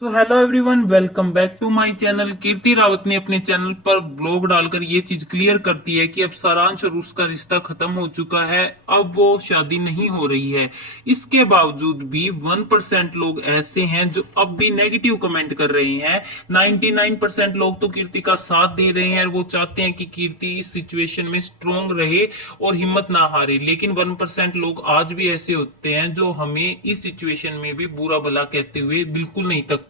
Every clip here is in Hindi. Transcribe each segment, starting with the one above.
So hello everyone, welcome back to my channel. Kirti Rawat ने अपने चैनल पर ब्लॉग डालकर ये चीज क्लियर कर दी है कि अब सारांश और उसका रिश्ता खत्म हो चुका है, अब वो शादी नहीं हो रही है। इसके बावजूद भी 1% लोग ऐसे हैं जो अब भी नेगेटिव कमेंट कर रहे हैं। 99% लोग तो कीर्ति का साथ दे रहे हैं और वो चाहते हैं कि कीर्ति इस सिचुएशन में स्ट्रोंग रहे और हिम्मत ना हारे। लेकिन 1% लोग आज भी ऐसे होते हैं जो हमें इस सिचुएशन में भी बुरा भला कहते हुए बिल्कुल नहीं तक।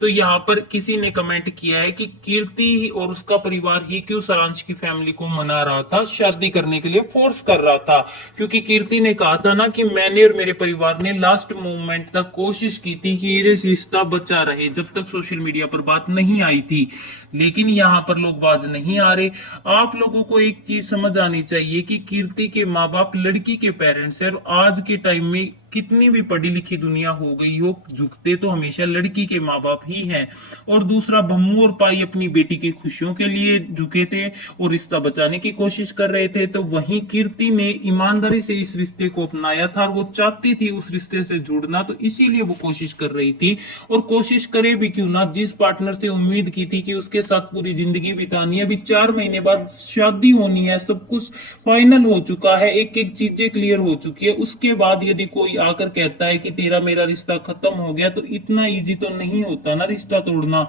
तो यहाँ पर किसी ने कमेंट किया है कि कीर्ति और उसका परिवार ही क्यों सारांश की फैमिली को मना रहा था, शादी करने के लिए फोर्स कर रहा था। क्योंकि कीर्ति ने कहा था ना कि मैंने और मेरे परिवार ने लास्ट मोमेंट तक कोशिश की थी कि ये रिश्ता बचा रहे, जब तक सोशल मीडिया पर बात नहीं आई थी। लेकिन यहाँ पर लोग बाज नहीं आ रहे। आप लोगों को एक चीज समझ आनी चाहिए कि कीर्ति के माँ बाप लड़की के पेरेंट्स है, और आज के टाइम में कितनी भी पढ़ी लिखी दुनिया हो गई हो, झुकते तो हमेशा लड़की के माँ बाप ही हैं। और दूसरा, भम्मू और पाई अपनी बेटी की खुशियों के लिए झुके थे और रिश्ता बचाने की कोशिश कर रहे थे। तो वहीं कीर्ति ने ईमानदारी से इस रिश्ते को अपनाया था और वो चाहती थी उस रिश्ते से जुड़ना, तो इसीलिए वो कोशिश कर रही थी। और कोशिश करे भी क्यों ना, जिस पार्टनर से उम्मीद की थी कि उसके साथ पूरी जिंदगी बितानी है, अभी 4 महीने बाद शादी होनी है, सब कुछ फाइनल हो चुका है, एक एक चीजें क्लियर हो चुकी है। उसके बाद यदि कोई आकर कहता है कि तेरा मेरा रिश्ता खत्म हो गया, तो इतना इजी तो नहीं होता ना रिश्ता तोड़ना।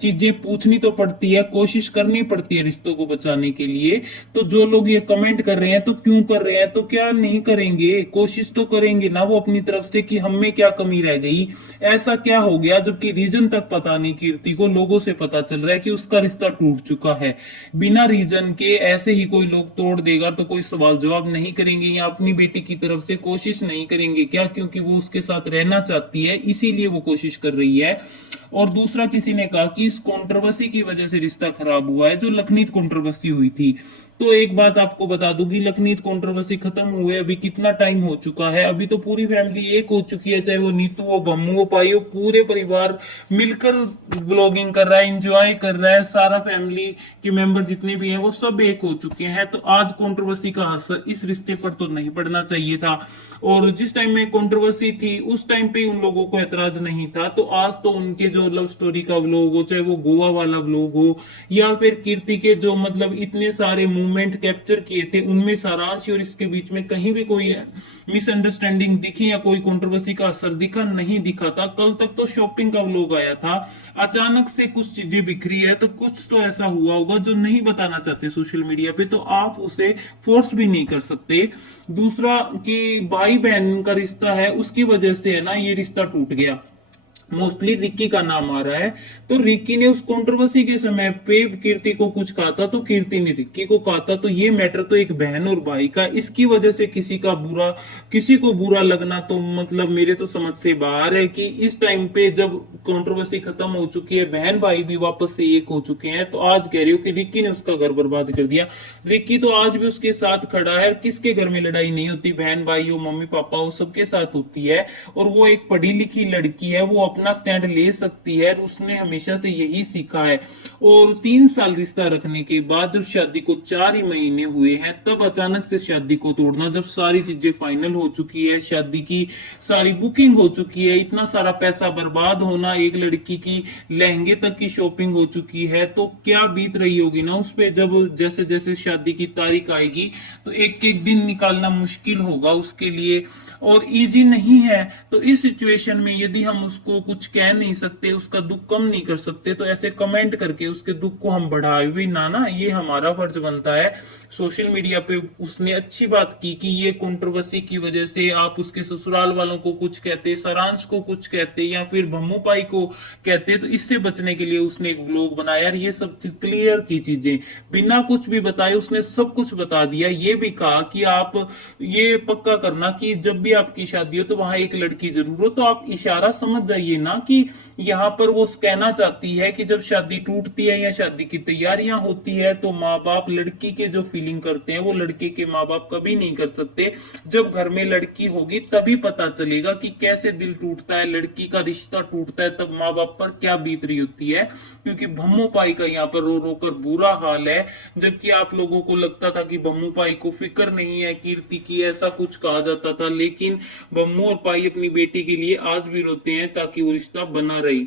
चीजें पूछनी तो पड़ती है, कोशिश करनी पड़ती है रिश्तों को बचाने के लिए। तो जो लोग ये कमेंट कर रहे हैं, तो क्यों कर रहे हैं, तो क्या नहीं करेंगे, कोशिश तो करेंगे ना वो अपनी तरफ से कि हम में क्या कमी रह गई, ऐसा क्या हो गया। जबकि रीजन तक पता नहीं कीर्ति को, लोगों से पता चल रहा है कि उसका रिश्ता टूट चुका है। बिना रीजन के ऐसे ही कोई लोग तोड़ देगा तो कोई सवाल जवाब नहीं करेंगे या अपनी बेटी की तरफ से कोशिश नहीं करेंगे। क्या? क्योंकि वो उसके साथ रहना चाहती है, इसीलिए वो कोशिश कर रही है। और दूसरा, किसी ने कहा कि इस कंट्रोवर्सी की वजह से रिश्ता खराब हुआ है, जो लखनीत कंट्रोवर्सी हुई थी। तो एक बात आपको बता दूं कि लखनीत कंट्रोवर्सी खत्म हुए अभी कितना टाइम हो चुका है। अभी तो पूरी फैमिली एक हो चुकी है, चाहे वो नीतू हो, बम्मू हो, पाई हो, पूरे परिवार मिलकर ब्लॉगिंग कर रहा है, एंजॉय कर रहा है। सारा फैमिली के मेंबर जितने भी हैं वो सब एक हो चुके हैं। तो आज कंट्रोवर्सी का असर इस रिश्ते पर तो नहीं पड़ना चाहिए था। और जिस टाइम में कंट्रोवर्सी थी उस टाइम पे उन लोगों को ऐतराज नहीं था, तो आज तो उनके जो लव स्टोरी का व्लॉग हो, चाहे वो गोवा वाला व्लॉग हो, या फिर कीर्ति के जो मतलब इतने सारे मूवमेंट कैप्चर किए थे, उनमें सारांश और इसके बीच में कहीं भी कोई मिसअंडरस्टैंडिंग दिखी या कोई कंट्रोवर्सी का असर दिखा नहीं दिखा था। कल तक तो शॉपिंग का व्लॉग आया था, अचानक से कुछ चीजें बिखरी है, तो कुछ तो ऐसा हुआ होगा जो नहीं बताना चाहते सोशल मीडिया पे, तो आप उसे फोर्स भी नहीं कर सकते। दूसरा कि भाई बहन का रिश्ता है, उसकी वजह से है ना ये रिश्ता टूट गया। मोस्टली रिक्की का नाम आ रहा है। तो रिक्की ने उस कंट्रोवर्सी के समय पे कीर्ति को कुछ कहा था, तो कीर्ति ने रिक्की को कहा था। तो ये मैटर तो एक बहन और भाई का, इसकी वजह से किसी को बुरा लगना तो मतलब मेरे तो समझ से बाहर है। कि इस टाइम पे जब कंट्रोवर्सी खत्म हो चुकी है, बहन भाई भी वापस से एक हो चुके हैं, तो आज कह रही हो कि रिक्की ने उसका घर बर्बाद कर दिया। रिक्की तो आज भी उसके साथ खड़ा है। किसके घर में लड़ाई नहीं होती, बहन भाई हो, मम्मी पापा हो, सबके साथ होती है। और वो एक पढ़ी लिखी लड़की है, वो अपना स्टैंड ले सकती है, और उसने हमेशा से यही सीखा है। और 3 साल रिश्ता रखने के बाद जब शादी को 4 ही महीने हुए हैं, तब अचानक से शादी को तोड़ना, जब सारी चीजें फाइनल हो चुकी है, शादी की सारी बुकिंग हो चुकी है, इतना सारा पैसा बर्बाद होना, एक लड़की की लहंगे तक की शॉपिंग हो चुकी है, तो क्या बीत रही होगी ना उस पे। जब जैसे जैसे शादी की तारीख आएगी, तो एक एक दिन निकालना मुश्किल होगा उसके लिए, और इजी नहीं है। तो इस सिचुएशन में यदि हम उसको कुछ कह नहीं सकते, उसका दुख कम नहीं कर सकते, तो ऐसे कमेंट करके उसके दुख को हम बढ़ाए भी ना, ये हमारा फर्ज बनता है। सोशल मीडिया पे उसने अच्छी बात की कि ये कंट्रोवर्सी की वजह से आप उसके ससुराल वालों को कुछ कहते, सारांश को कुछ कहते, या फिर भम्मू पाई को कहते, तो इससे बचने के लिए उसने एक ब्लॉग बनाया। ये सब क्लियर की चीजें बिना कुछ भी बताए उसने सब कुछ बता दिया। ये भी कहा कि आप ये पक्का करना कि जब भी आपकी शादी हो तो वहां एक लड़की जरूर हो। तो आप इशारा समझ जाइए ना कि यहाँ पर वो कहना चाहती है कि जब शादी टूटती है या शादी की तैयारियां होती है, तो माँ बाप लड़की के जो फीलिंग करते हैं वो लड़के के माँ बाप कभी नहीं कर सकते। जब घर में लड़की होगी तभी पता चलेगा कि कैसे दिल टूटता है, लड़की का रिश्ता टूटता है, तब माँ बाप पर क्या बीत रही होती है। क्योंकि भम्मू पाई का यहाँ पर रो रो कर बुरा हाल है। जबकि आप लोगों को लगता था कि बम्मू पाई को फिक्र नहीं है कीर्ति की, ऐसा कुछ कहा जाता था, लेकिन बम्मू और पाई अपनी बेटी के लिए आज भी रोते हैं ताकि वो रिश्ता बना रहे।